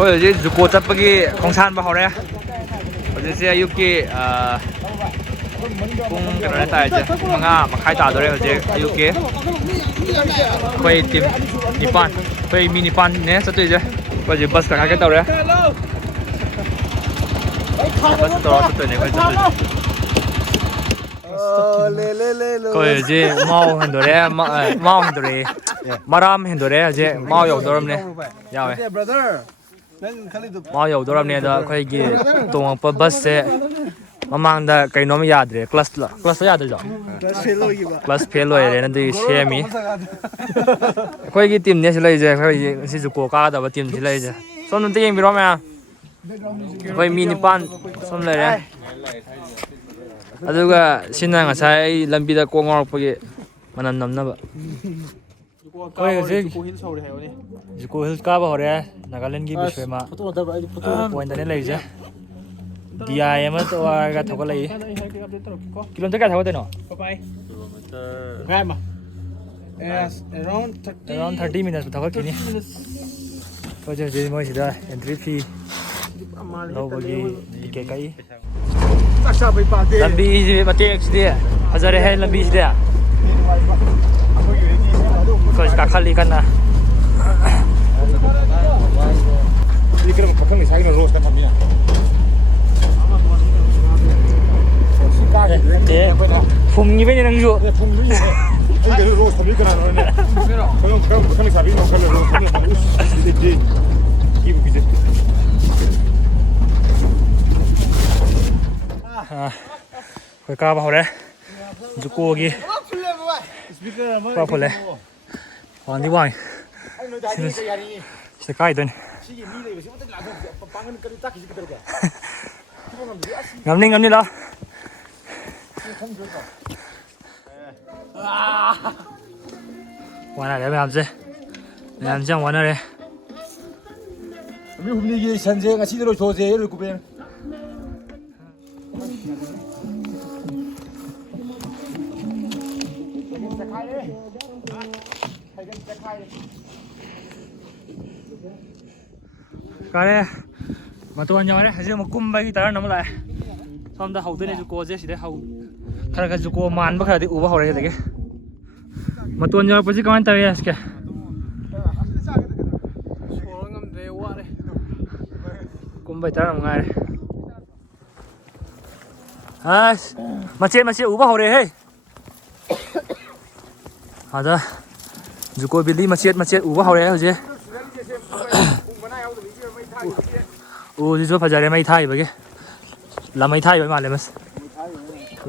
ꯑꯩꯈꯣꯏ ꯍꯧꯖꯤꯛ ꯖꯨꯀꯣ ꯆꯠꯄꯒꯤ ꯈꯣꯡꯁꯥꯟꯕ ꯍꯧꯔꯦ ꯍꯧꯖꯤꯛꯁꯦ ꯑꯌꯨꯛꯀꯤ ꯄꯨꯡ ꯀꯩꯅꯣ ꯍꯥꯏꯇꯥꯔꯦ ꯄꯨꯡ 5:30 ꯇꯥꯗꯣꯔꯦ ꯍꯧꯖꯤꯛ ꯑꯌꯨꯛꯀꯤ ꯑꯩꯈꯣꯏ ꯇꯤꯝ 9 ꯑꯩꯈꯣꯏ ꯃꯤ 9ꯅꯦ ꯆꯠꯇꯣꯏꯁꯦ ꯑꯩꯈꯣꯏ ꯍꯧꯖꯤꯛ ꯕꯁ ꯀꯥꯈꯠꯀꯦ ꯇꯧꯔꯦ ꯕꯁ ꯇꯧꯔ ꯆꯠꯇꯣꯏꯅꯦ ꯑꯩꯈꯣꯏ ꯆꯠꯇꯣꯏꯁꯦ ꯑꯩꯈꯣꯏ ꯍꯧꯖꯤꯛ ꯃꯥꯎ ꯍꯦꯟꯗꯣꯔꯛꯑꯦ ꯃꯔꯥꯝ ꯍꯦꯟꯗꯣꯔꯛꯑꯦ ꯍꯧꯖꯤꯛ ꯃꯥꯎ ꯌꯧꯗꯧꯔꯕꯅꯦ ꯌꯥꯎꯋꯦ ꯃꯥꯎ ꯌꯧꯗꯧꯔꯕꯅꯦ ꯑꯗꯣ ꯑꯩꯈꯣꯏꯒꯤ ꯇꯣꯡꯉꯛꯄ ꯕꯁꯁꯦ ꯃꯃꯥꯡꯗ ꯀꯩꯅꯣꯝ ꯌꯥꯗ꯭ꯔꯦ ꯀ꯭ꯂꯁꯇ ꯌꯥꯗ꯭ꯔꯤꯗꯣ ꯀ꯭ꯂꯁ ꯐꯦꯜ ꯑꯣꯏꯔꯦꯅ ꯑꯗꯨꯒꯤ ꯁꯦꯝꯃꯤ ꯑꯩꯈꯣꯏꯒꯤ ꯇꯤꯝꯅꯦ ꯁꯤ ꯂꯩꯔꯤꯁꯦ ꯑꯩꯈꯣꯏ ꯉꯁꯤ ꯖꯨꯀꯣ ꯀꯥꯒꯗꯕ ꯇꯤꯝꯁꯤ ꯂꯩꯔꯤꯁꯦ ꯁꯣꯝ ꯑꯝꯇ ꯌꯦꯡꯕꯤꯔꯣ ꯃꯌꯥꯝ ꯑꯩꯈꯣꯏ ꯃꯤ 9 ꯁꯣꯝ ꯂꯩꯔꯦ ꯑꯗꯨꯒ ꯁꯤꯅ ꯉꯁꯥꯏ ꯑꯩ ꯂꯝꯕꯤꯗ ꯀꯣꯛ ꯉꯥꯎꯔꯛꯄꯒꯤ ꯃꯅꯝ ꯅꯝꯅꯕ ꯑꯩꯈꯣꯏ ꯍꯧꯖꯤꯛ ꯖꯨꯀꯣ ꯍꯤꯜꯁ ꯀꯥꯕ ꯍꯧꯔꯦ ꯅꯥꯒꯥꯂꯦꯟꯒꯤ ꯕꯤꯁ꯭ꯋꯦꯃꯥ ꯄꯣꯏꯟꯠꯇꯅꯦ ꯂꯩꯔꯤꯁꯦ ꯗꯤ ꯑꯥꯏ ꯑꯃ ꯇꯧꯔꯒ ꯊꯧꯒꯠꯂꯛꯏ ꯀꯤꯂꯣꯃꯤꯇꯔ ꯀꯌꯥ ꯊꯧꯒꯠꯇꯣꯏꯅꯣ ꯑꯦꯔꯥꯎꯟ 30 ꯃꯤꯅꯠꯁ ꯊꯧꯒꯠꯈꯤꯅꯤ ꯍꯧꯖꯤꯛ ꯍꯧꯖꯤꯛ ꯃꯣꯏꯁꯤꯗ ꯑꯦꯟꯇ꯭ꯔꯤ ꯐꯤ ꯂꯧꯕꯒꯤ ꯇꯤꯀꯦꯠ ꯀꯛꯏ ꯂꯝꯕꯤꯁꯤ ꯃꯇꯦꯛꯁꯤꯗꯤ ꯐꯖꯔꯦꯍꯦ ꯂꯝꯕꯤꯁꯤꯗꯤ ꯑꯩꯈꯣꯏ ꯀꯥꯈꯠꯂꯤ ꯀꯟꯅ ꯐꯨꯝꯒꯤꯕꯩꯅꯦ ꯅꯪꯁꯨ ꯑꯩꯈꯣꯏ ꯀꯥꯕ ꯍꯧꯔꯦ ꯖꯨꯀꯣꯒꯤ ꯐꯨꯜꯂꯦ ꯋꯥꯡꯗꯤ ꯋꯥꯡꯉꯤ ꯁꯤꯗ ꯀꯥꯏꯗꯣꯏꯅꯤ ꯉꯝꯅꯤ ꯂꯥꯛꯑꯣ ꯋꯥꯅꯔꯦ ꯃꯌꯥꯝꯁꯦ ꯌꯥꯝ ꯋꯥꯅꯔꯦ ꯅꯨꯃꯤꯠ ꯍꯨꯝꯅꯤꯒꯤ ꯁꯟꯁꯦ ꯉꯁꯤꯗ ꯂꯣꯏꯊꯣꯛꯑꯁꯦ ꯔꯤꯀꯨꯄꯦꯔ ꯀꯥꯔꯦ ꯃꯇꯣꯟ ꯌꯧꯔꯦ ꯍꯧꯖꯤꯛ ꯑꯃꯨꯛ ꯀꯨꯝꯕꯒꯤ ꯇꯔꯟ ꯑꯃ ꯂꯥꯛꯑꯦ ꯁꯣꯝꯗ ꯍꯧꯗꯣꯏꯅꯦ ꯖꯨꯀꯣꯁꯦ ꯁꯤꯗꯩ ꯈꯔ ꯖꯨꯀꯣ ꯃꯥꯟꯕ ꯈꯔꯗꯤ ꯎꯕ ꯍꯧꯔꯦ ꯑꯗꯒꯤ ꯃꯇꯣꯟ ꯌꯧꯔꯛꯄꯁꯤ ꯀꯃꯥꯏꯅ ꯇꯧꯋꯤ ꯑꯁꯀꯦ ꯀꯨꯝꯕꯩ ꯇꯔꯟ ꯑꯃ ꯉꯥꯏꯔꯦ ꯑꯁ ꯃꯆꯦꯠ ꯎꯕ ꯍꯧꯔꯦꯍꯦ ꯑꯗ ꯖꯨꯀꯣ ꯕꯦꯂꯤ ꯃꯆꯦꯠ ꯎꯕ ꯍꯧꯔꯛꯑꯦ ꯍꯧꯖꯤꯛ ꯎꯁꯤꯁꯨ ꯐꯖꯔꯦ ꯃꯩ ꯊꯥꯈꯤꯕꯒꯤ ꯂꯃꯩ ꯊꯥꯈꯤꯕ ꯃꯥꯜꯂꯦ ꯃꯁ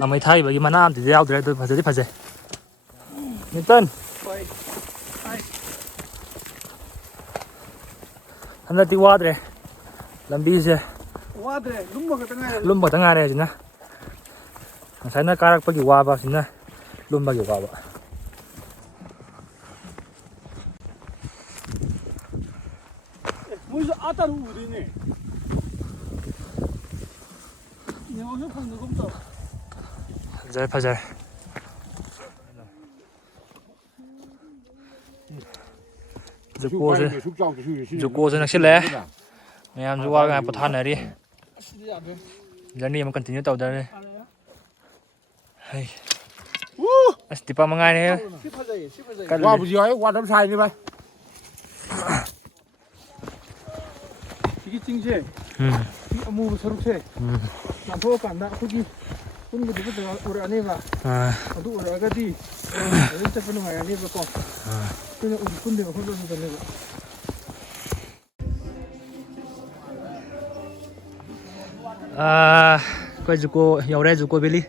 ꯂꯃꯩ ꯊꯥꯈꯤꯕꯒꯤ ꯃꯅꯥ ꯑꯝꯇꯗꯤ ꯌꯥꯎꯗ꯭ꯔꯦ ꯑꯗꯨ ꯐꯖꯗꯤ ꯐꯖꯩ ꯅꯤꯇꯟ ꯍꯟꯗꯛꯇꯤ ꯋꯥꯗ꯭ꯔꯦ ꯂꯝꯕꯤꯁꯦ ꯂꯨꯝꯕ ꯈꯛꯇ ꯉꯥꯏꯔꯦ ꯍꯧꯖꯤꯛꯅ ꯉꯁꯥꯏꯅ ꯀꯥꯔꯛꯄꯒꯤ ꯋꯥꯕ ꯍꯧꯖꯤꯛꯅ ꯂꯨꯝꯕꯒꯤ ꯋꯥꯕ ꯃꯣꯏꯁꯨ ꯑꯇꯥꯔ ꯎꯗꯣꯏꯅꯦ ꯅꯦꯋꯥꯛꯁꯨ ꯐꯪꯗꯒꯨꯝ ꯇꯧ ꯐꯖꯔꯦ ꯖꯨꯀꯣꯁꯦ ꯅꯛꯁꯤꯜꯂꯛꯑꯦ ꯃꯌꯥꯝꯁꯨ ꯋꯥꯕ ꯉꯥꯏ ꯄꯣꯊꯥꯅꯔꯤ ꯖꯔꯅꯤ ꯑꯃ ꯀꯟꯇꯤꯅ꯭ꯌꯨ ꯇꯧꯗꯔꯦ ꯑꯁ ꯇꯤꯄꯥ ꯃꯉꯥꯏꯔꯦ ꯋꯥꯕꯨꯁꯨ ꯌꯥꯎꯋꯦ ꯋꯥꯗꯕ ꯁꯥꯏꯅꯤ ꯚꯥꯏ ꯁꯤꯒꯤ ꯆꯤꯡꯁꯦ ꯁꯤ ꯑꯃꯨꯕ ꯁꯔꯨꯛꯁꯦ ꯂꯥꯟꯊꯣꯛꯑꯀꯥꯟꯗ ꯑꯩꯈꯣꯏꯒꯤ ꯄꯨꯟꯕꯗꯨꯕꯨ ꯖꯒꯥ ꯎꯔꯛꯑꯅꯦꯕ ꯑꯗꯨ ꯎꯔꯛꯑꯒꯗꯤ ꯑꯗꯨꯝ ꯆꯠꯄ ꯅꯨꯡꯉꯥꯏꯔꯅꯦꯕꯀꯣ ꯑꯩꯈꯣꯏꯅ ꯄꯨꯟꯗꯦ ꯃꯐꯝꯗ ꯑꯗꯨꯗꯅꯦꯕ ꯑꯩꯈꯣꯏ ꯖꯨꯀꯣ ꯌꯧꯔꯦ ꯖꯨꯀꯣ ꯕꯦꯂꯤ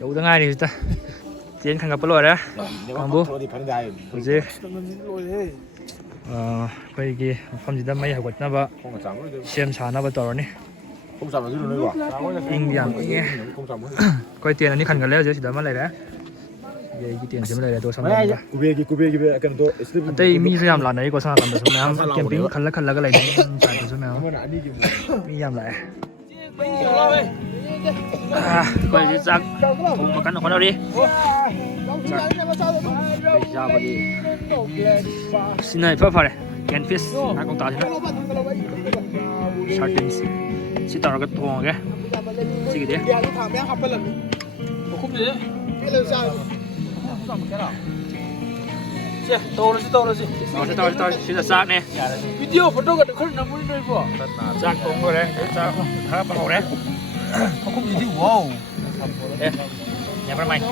ꯌꯧꯗ ꯉꯥꯏꯔꯤ ꯍꯧꯖꯤꯛꯇ ꯇꯦꯟ ꯈꯟꯒꯠꯄ ꯂꯣꯏꯔꯦ ꯀꯥꯡꯕꯨ ꯍꯧꯖꯤꯛ ꯑꯩꯈꯣꯏꯒꯤ ꯃꯐꯝꯁꯤꯗ ꯃꯩ ꯍꯧꯒꯠꯅꯕ ꯁꯦꯝ ꯁꯥꯅꯕ ꯇꯧꯔꯅꯤ ꯏꯪꯗꯤ ꯌꯥꯝ ꯏꯪꯉꯦ ꯑꯩꯈꯣꯏ ꯇꯦꯟ 2 ꯈꯟꯒꯠꯂꯦ ꯍꯧꯖꯤꯛ ꯁꯤꯗ ꯑꯃ ꯂꯩꯔꯦ ꯑꯩꯒꯤ ꯇꯦꯟꯁꯤꯃ ꯂꯩꯔꯦ ꯑꯗꯣ ꯁꯣꯝꯗ ꯑꯇꯩ ꯃꯤꯁꯨ ꯌꯥꯝ ꯂꯥꯛꯅꯔꯤꯀꯣ ꯁꯣꯝ ꯅꯥꯀꯟꯗꯁꯨ ꯃꯌꯥꯝ ꯀꯦꯝꯄꯤꯡ ꯈꯜꯂꯒ ꯂꯩꯅꯩ ꯁꯥꯏꯗꯁꯨ ꯃꯌꯥꯝ ꯃꯤ ꯌꯥꯝ ꯂꯥꯛꯑꯦ ꯑꯩꯈꯣꯏ ꯆꯥꯛ ꯊꯣꯡꯕ ꯀꯟꯅ ꯍꯣꯠꯅꯔꯤ ꯆꯥꯛ ꯑꯩꯈꯣꯏ ꯆꯥꯕꯒꯤ ꯁꯤꯅ ꯏꯐ ꯐꯔꯦ ꯀꯦꯟꯐꯤꯁ ꯉꯥ ꯀꯧꯇꯥꯁꯤꯅ ꯁꯥꯔꯇꯤꯟꯁ ꯁꯤ ꯇꯧꯔꯒ ꯊꯣꯡꯉꯒꯦ ꯁꯤꯒꯤꯗꯤ ꯇꯧꯔꯁꯤ ꯁꯤꯗ ꯆꯥꯛꯅꯦ ꯚꯤꯗꯤꯑꯣ ꯐꯣꯇꯣꯒ ꯈꯔ ꯅꯝꯃꯨꯔꯤ ꯅꯣꯏꯕꯣ ꯆꯥꯛ ꯊꯣꯡ ꯂꯣꯏꯔꯦ ꯆꯥꯛ ꯈꯔ ꯍꯧꯔꯦ ꯃꯈꯨꯝꯁꯤꯗꯤ ꯋꯥꯎ never mind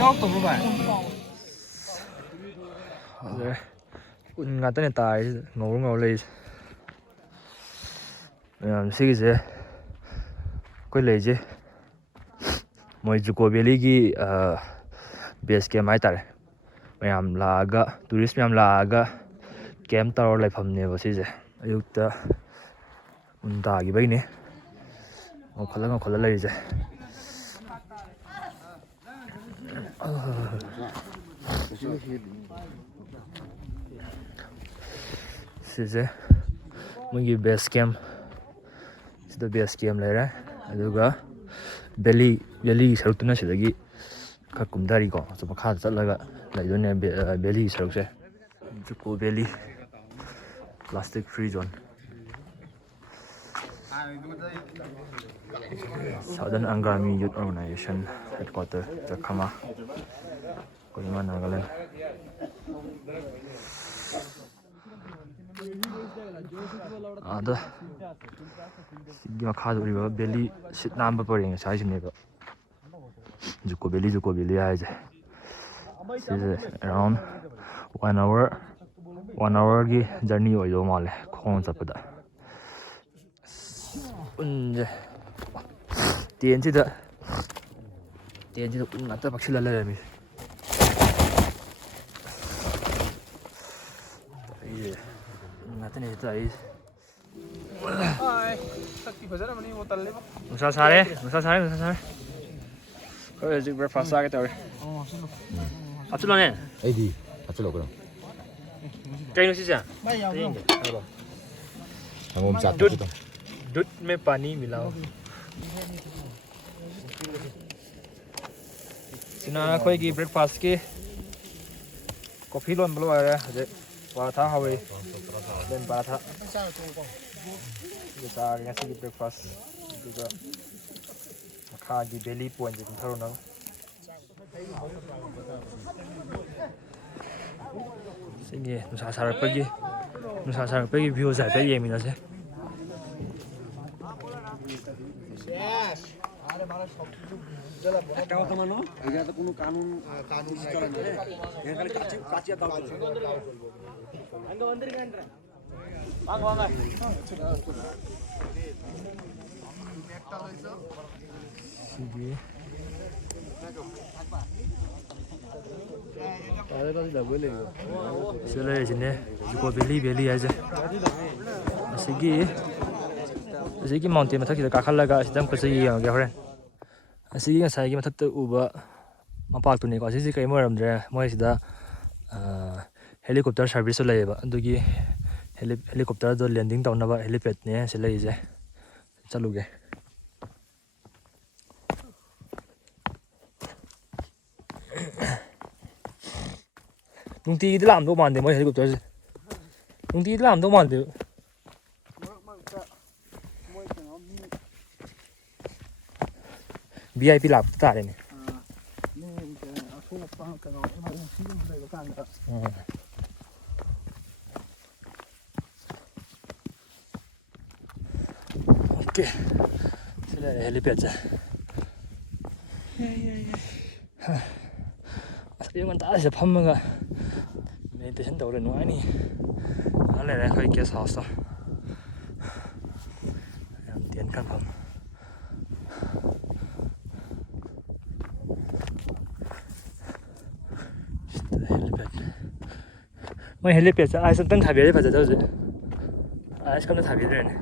ꯌꯥꯎꯔꯛꯇꯕ꯭ꯔꯣ ꯚꯥꯏ ꯎꯟ ꯉꯥꯛꯇꯅꯦ ꯇꯥꯔꯤꯁꯤꯗ ꯉꯧꯔ ꯂꯩꯔꯤꯁꯦ ꯃꯌꯥꯝ ꯁꯤꯒꯤꯁꯦ ꯑꯩꯈꯣই ꯂꯩꯁꯦ ꯃꯣꯏ ꯖꯨꯀꯣ ꯚꯦꯂꯤꯒꯤ ꯕꯦꯁ ꯀꯦꯝ ꯍꯥꯏꯇꯥꯔꯦ ꯃꯌꯥꯝ ꯂꯥꯛꯑꯒ ꯇꯨꯔꯤꯁ ꯃꯌꯥꯝ ꯂꯥꯛꯑꯒ ꯀꯦꯝ ꯇꯧꯔ ꯂꯩꯐꯝꯅꯦꯕ ꯁꯤꯁꯦ ꯑꯌꯨꯛꯇ ꯎꯟ ꯇꯥꯈꯤꯕꯩꯅꯦ ꯉꯧꯈꯠꯂ ꯂꯩꯔꯤꯁꯦ ꯁꯤꯁꯦ ꯃꯣꯏꯒꯤ ꯕꯦꯁ ꯀꯦꯝ ꯁꯤꯗ ꯕꯦꯁ ꯀꯦꯝ ꯂꯩꯔꯦ ꯑꯗꯨꯒ ꯚꯦꯂꯤꯒꯤ ꯁꯔꯨꯛꯇꯨꯅ ꯁꯤꯗꯒꯤ ꯈꯔ ꯀꯨꯝꯊꯔꯤꯀꯣ ꯃꯈꯥꯗ ꯆꯠꯂꯒ ꯂꯩꯗꯣꯏꯅꯦ ꯚꯦꯂꯤꯒꯤ ꯁꯔꯨꯛꯁꯦ Dzukou valley plastic free zone Southern Angami Youth Organization Headquarters Jakhama Kohima Nagaland ꯑꯗ ꯁꯤꯒꯤ ꯃꯈꯥꯗ ꯎꯔꯤꯕ ꯚꯦꯂꯤ ꯁꯤꯠ ꯅꯥꯟꯕ ꯄꯔꯦꯡ ꯁ꯭ꯋꯥꯏꯁꯤꯅꯦꯕ ꯖꯨꯀꯣ ꯚꯦꯂꯤ ꯍꯥꯏꯁꯦ ꯁꯤꯁꯦ ꯑꯦꯔꯥꯎꯟ 1 hourꯒꯤ ꯖꯔꯅꯤ ꯑꯣꯏꯗꯧ ꯃꯥꯜꯂꯦ ꯈꯣꯡꯅ ꯆꯠꯄꯗ ꯎꯟꯁꯦ ꯇꯦꯟꯁꯤꯗ ꯎꯟ ꯉꯥꯛꯇ ꯄꯛꯁꯤꯜꯂ ꯂꯩꯔꯝꯃꯤ ꯎꯟ ꯉꯥꯛꯇꯅꯦ ꯇꯥꯔꯤꯁꯦ ꯅꯨꯡꯁꯥ ꯁꯥꯔꯦ ꯍꯣꯏ ꯍꯧꯖꯤꯛ ꯕ꯭ꯔꯦꯛꯐꯥꯁ ꯆꯥꯒꯦ ꯇꯧꯔꯦ ꯍꯥꯞꯆꯤꯜꯂꯣꯅꯦ ꯑꯩꯗꯤ ꯍꯥꯞꯆꯤꯜꯂꯛꯄ꯭ꯔꯣ ꯀꯩꯅꯣ ꯁꯤꯁꯦ ꯁꯪꯒꯣꯝ ꯆꯥ ꯊꯛꯄꯗꯣ दूध में पानी मिलाओ ꯁꯤꯅ ꯑꯩꯈꯣꯏꯒꯤ ꯕ꯭ꯔꯦꯛꯐꯥꯁꯀꯤ ꯀꯣꯐꯤ ꯂꯣꯟꯕ ꯂꯣꯏꯔꯦ ꯍꯧꯖꯤꯛ ꯄꯔꯥꯊꯥ ꯍꯧꯔꯤ ꯄ꯭ꯂꯦꯟ ꯄꯔꯥꯊꯥ ꯆꯥꯔꯦ ꯉꯁꯤꯒꯤ ꯕ꯭ꯔꯦꯛꯐꯥꯁ ꯑꯗꯨꯒ ꯃꯈꯥꯒꯤ ꯚꯦꯂꯤ ꯄꯣꯏꯟꯁꯦ ꯀꯨꯝꯊꯔꯨꯅꯕ ꯁꯤꯒꯤ ꯅꯨꯡꯁꯥ ꯁꯥꯔꯛꯄꯒꯤ ꯚ꯭ꯌꯨꯁꯦ ꯍꯥꯏꯐꯦꯠ ꯌꯦꯡꯃꯤꯟꯅꯁꯦ Sige. Sila sini Juko Valley aja. Asigi mountain mathak kita kakhalaga asidam kasi yang gahre. Asigi ngasai mathak tu uba mapak tu ni ko asigi kai moram dre moi sida helicopter service lai ba adugi helicopter do landing taw na ba helipad ne sila ije chaluge. ꯅꯨꯡꯇꯤꯒꯤꯗꯤ ꯂꯥꯛꯑꯝꯗꯧ ꯃꯥꯟꯗꯦ ꯃꯣꯏ ꯍꯦꯂꯤꯀꯣꯞꯇꯔꯁꯦ ꯅꯨꯡꯇꯤꯒꯤꯗꯤ ꯂꯥꯛꯑꯝꯗꯧ ꯃꯥꯟꯗꯦ VIP ꯂꯥꯛꯄ ꯇꯥꯔꯦꯅꯦ 오케이 sila helipad yung nganta sa pamaga meditation daw rin wani ala ra khoi guest house to yan tian kan pham helipad mai helipad sa ai sang tang thabi re phaja dau je ai skam na thabi re ne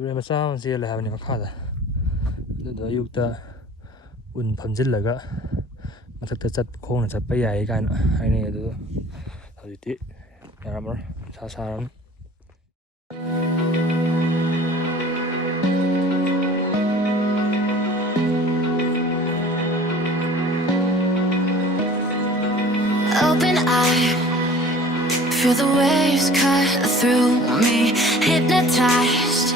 turai macha ma jela habani makhada adudo ayukta un phamjillaga mathakta chat khongna chatpa yai kaina hainai adu hojiti yaramar saram Feel the waves cut through me, hypnotized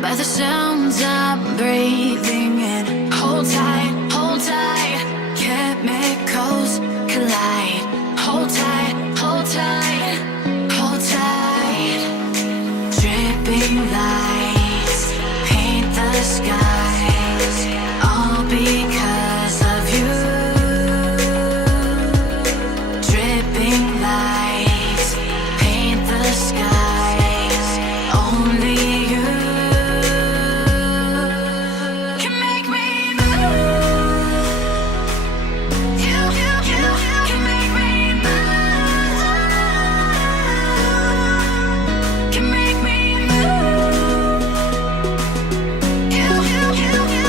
by the sounds I'm breathing in. Hold tight, chemicals collide. Hold tight, hold tight, hold tight. Dripping lights paint the skies, all because of you. Dripping lights paint the skies, only you can make me move. You can make me move. Can make me move. You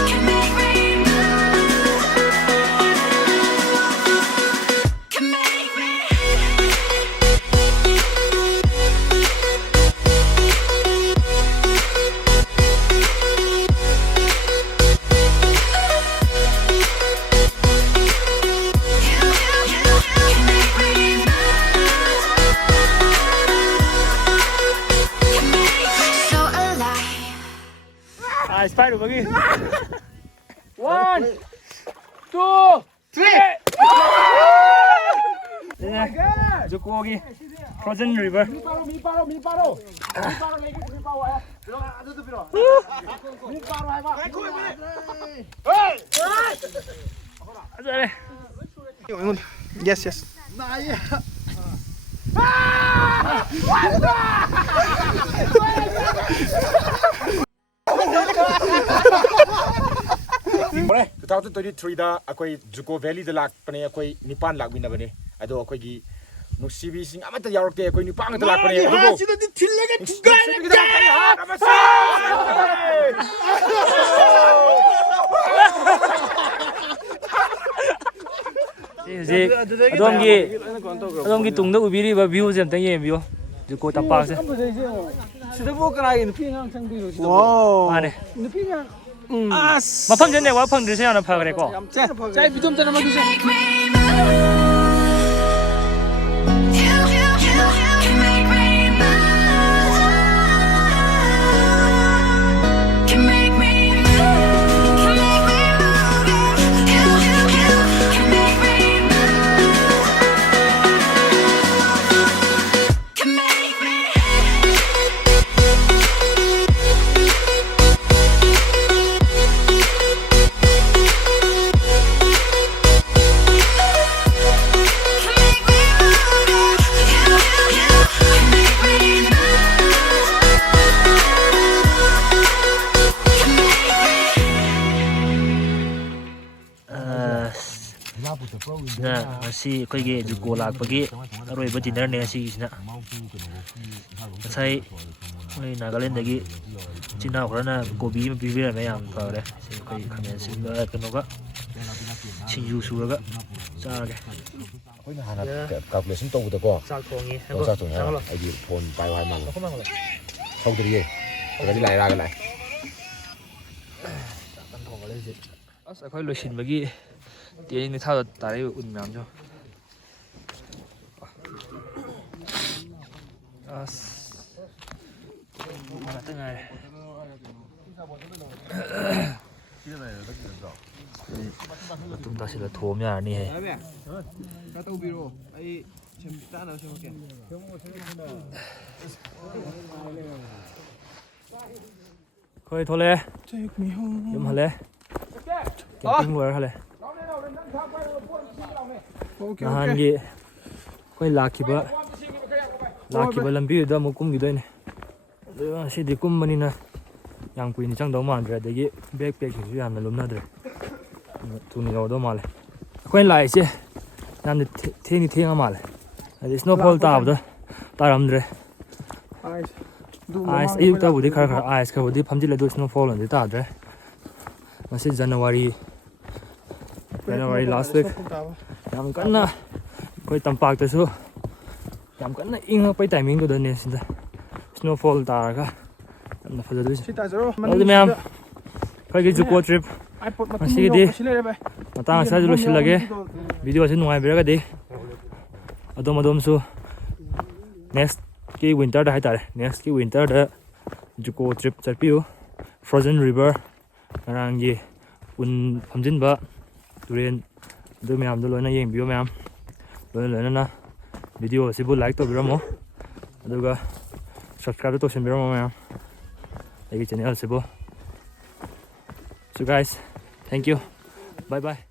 can make me move. Can make me. So alive. 스파이더 거기. 1, 2, 3. 주꾸기 프로즌 리버. Yes. Boleh. 2023 da akoi Juko Valley da lak pane akoi nipan lak bin da bane. Ado akoi gi nusibi sing amata yaurte akoi nipang da lak pane. Ado. 시더니 틸레게 죽어야 ꯑꯗꯣꯝꯒꯤ ꯇꯨꯡꯗ ꯎꯕꯤꯔꯤꯕ ꯚ꯭ꯌꯨꯁꯦ ꯑꯝꯇ ꯌꯦꯡꯕꯤꯌꯨ ꯖꯨꯀꯣ ꯇꯝꯄꯥꯛꯁꯦ 시더보 그라이 누피랑 상비로 시더. ꯃꯥꯅꯦ 누피랑 ꯃꯐꯝꯁꯦ network ꯐꯪꯗ꯭ꯔꯤꯁꯦ ꯌꯥꯝꯅ ꯐꯈ꯭ꯔꯦꯀꯣ 자, 비좀 전에 먹으세요. Make me move. You can make me move. Can make me move. Can make me move. You can make me move. Can make me. ꯉꯁꯤ ꯑꯩꯈꯣꯏꯒꯤ ꯖꯨꯀꯣ ꯂꯥꯛꯄꯒꯤ ꯑꯔꯣꯏꯕ ꯗꯤꯅꯔꯅꯦ ꯑꯁꯤꯒꯤꯁꯤꯅ ꯉꯁꯥꯏ ꯃꯣꯏ ꯅꯥꯒꯥꯂꯦꯟꯗꯒꯤ ꯏꯆꯤꯟ ꯏꯅꯥꯎ ꯈꯔꯅ ꯀꯣꯕꯤ ꯑꯃ ꯄꯤꯕꯤꯔꯝꯃꯦ ꯌꯥꯝ ꯐꯔꯦ ꯁꯤ ꯑꯩꯈꯣꯏ ꯈꯥꯃꯦꯟ ꯑꯁꯤꯟꯕ ꯀꯩꯅꯣꯒ ꯁꯤꯡꯖꯨ ꯁꯨꯔꯒ ꯆꯥꯔꯒꯦ ꯑꯩꯈꯣꯏꯅ ꯍꯥꯟꯅ ꯀꯥꯜꯀꯨꯂꯦꯁꯟ ꯇꯧꯕꯗꯀꯣ ꯆꯥꯛ ꯊꯣꯡꯉꯤ ꯆꯥꯛ ꯊꯣꯡꯉꯦ ꯍꯥꯏꯕ ꯑꯩꯗꯤ ꯐꯣꯟ ꯄꯥꯏꯌꯣ ꯍꯥꯏ ꯃꯥꯜꯂꯦ ꯁꯧꯗ꯭ꯔꯤꯌꯦ ꯑꯗꯨꯗꯤ ꯂꯥꯏꯔꯒ ꯂꯥꯛꯑꯦ ꯑꯁ ꯑꯩꯈꯣꯏ ꯂꯣꯏꯁꯤꯟꯕꯒꯤ ꯇꯦꯟ ꯅꯤꯊꯥꯗ ꯇꯥꯔꯛꯏꯕ ꯎꯟ ꯃꯌꯥꯝꯁꯨ ꯑꯁ ꯉꯥꯛꯇ ꯉꯥꯏꯔꯦ ꯃꯇꯨꯡ ꯇꯥꯁꯤꯜꯂ ꯊꯣꯝ ꯌꯥꯔꯅꯤꯍꯦ ꯈꯔ ꯇꯧꯕꯤꯔꯣ ꯑꯩ ꯆꯥꯅꯕ ꯁꯦꯝꯃꯛꯀꯦ ꯑꯩꯈꯣꯏ ꯊꯣꯛꯂꯛꯑꯦ ꯌꯨꯝ ꯍꯜꯂꯦ ꯀꯦꯝꯄꯤꯡ ꯂꯣꯏꯔ ꯍꯜꯂꯦ ꯅꯍꯥꯟꯒꯤ ꯑꯩꯈꯣꯏ ꯂꯥꯛꯈꯤꯕ ꯂꯝꯕꯤꯗꯨꯗ ꯑꯃꯨꯛ ꯀꯨꯝꯈꯤꯗꯣꯏꯅꯦ ꯑꯗꯨꯒ ꯉꯁꯤꯗꯤ ꯀꯨꯝꯕꯅꯤꯅ ꯌꯥꯝ ꯀꯨꯏꯅ ꯆꯪꯗꯧ ꯃꯥꯟꯗ꯭ꯔꯦ ꯑꯗꯒꯤ ꯕꯦꯛ ꯄꯦꯛꯁꯤꯡꯁꯨ ꯌꯥꯝꯅ ꯂꯨꯝꯅꯗ꯭ꯔꯦ ꯊꯨꯅ ꯌꯧꯗꯧ ꯃꯥꯜꯂꯦ ꯑꯩꯈꯣꯏꯅ ꯂꯥꯛꯏꯁꯦ ꯌꯥꯝꯅ ꯊꯦꯡꯉ ꯃꯥꯜꯂꯦ ꯍꯥꯏꯗꯤ ꯁ꯭ꯅꯣꯐꯣꯜ ꯇꯥꯕꯗ ꯇꯥꯔꯝꯗ꯭ꯔꯦ ꯑꯥꯏꯁ ꯑꯌꯨꯛꯇꯕꯨꯗꯤ ꯈꯔ ꯑꯥꯏꯁ ꯈꯔꯕꯨꯗꯤ ꯐꯝꯖꯤꯜꯂꯦ ꯑꯗꯨ ꯁ꯭ꯅꯣꯐꯣꯜ ꯑꯣꯏꯅꯗꯤ ꯇꯥꯗ꯭ꯔꯦ ꯉꯁꯤ ꯖꯅꯋꯥꯔꯤ ꯂꯥꯁ ꯋꯤꯛ ꯌꯥꯝ ꯀꯟꯅ ꯑꯩꯈꯣꯏ ꯇꯝꯄꯥꯛꯇꯁꯨ ꯌꯥꯝ ꯀꯟꯅ ꯏꯪꯉꯛꯄꯩ ꯇꯥꯏꯃꯤꯡꯗꯨꯗꯅꯦ ꯁꯤꯗ ꯁ꯭ꯅꯣꯐꯣꯜ ꯇꯥꯔꯒ ꯌꯥꯝꯅ ꯐꯖꯗꯣꯏꯁꯦ ꯑꯗꯨꯗꯤ ꯃꯌꯥꯝ ꯑꯩꯈꯣꯏꯒꯤ ꯖꯨꯀꯣ ꯇ꯭ꯔꯤꯞ ꯉꯁꯤꯒꯤꯗꯤ ꯃꯇꯥꯡ ꯑꯁꯤꯗ ꯂꯣꯏꯁꯤꯜꯂꯒꯦ ꯚꯤꯗꯤꯑꯣꯁꯤ ꯅꯨꯡꯉꯥꯏꯕꯤꯔꯒꯗꯤ ꯑꯗꯣꯝꯁꯨ ꯅꯦꯛꯁꯀꯤ ꯋꯤꯟꯇꯔꯗ ꯍꯥꯏꯇꯥꯔꯦ ꯅꯦꯛꯁꯀꯤ ꯋꯤꯟꯇꯔꯗ ꯖꯨꯀꯣ ꯇ꯭ꯔꯤꯞ ꯆꯠꯄꯤꯌꯨ ꯐ꯭ꯔꯣꯖꯟ ꯔꯤꯚꯔ ꯉꯔꯥꯡꯒꯤ ꯎꯟ ꯐꯝꯖꯤꯟꯕ ꯇꯨꯔꯦꯟ ꯑꯗꯨ ꯃꯌꯥꯝꯗꯣ ꯂꯣꯏꯅ ꯌꯦꯡꯕꯤꯌꯨ ꯃꯌꯥꯝ ꯂꯣꯏꯅꯅ ꯚꯤꯗꯤꯑꯣ ꯑꯁꯤꯕꯨ ꯂꯥꯏꯛ ꯇꯧꯕꯤꯔꯝꯃꯣ ꯑꯗꯨꯒ ꯁꯕꯁꯀ꯭ꯔꯥꯏꯕ ꯇꯧꯁꯟꯕꯤꯔꯝꯃꯣ ꯃꯌꯥꯝ ꯑꯩꯒꯤ ꯆꯦꯅꯦꯜ ꯑꯁꯤꯕꯨ So guys, thank you. Bye bye.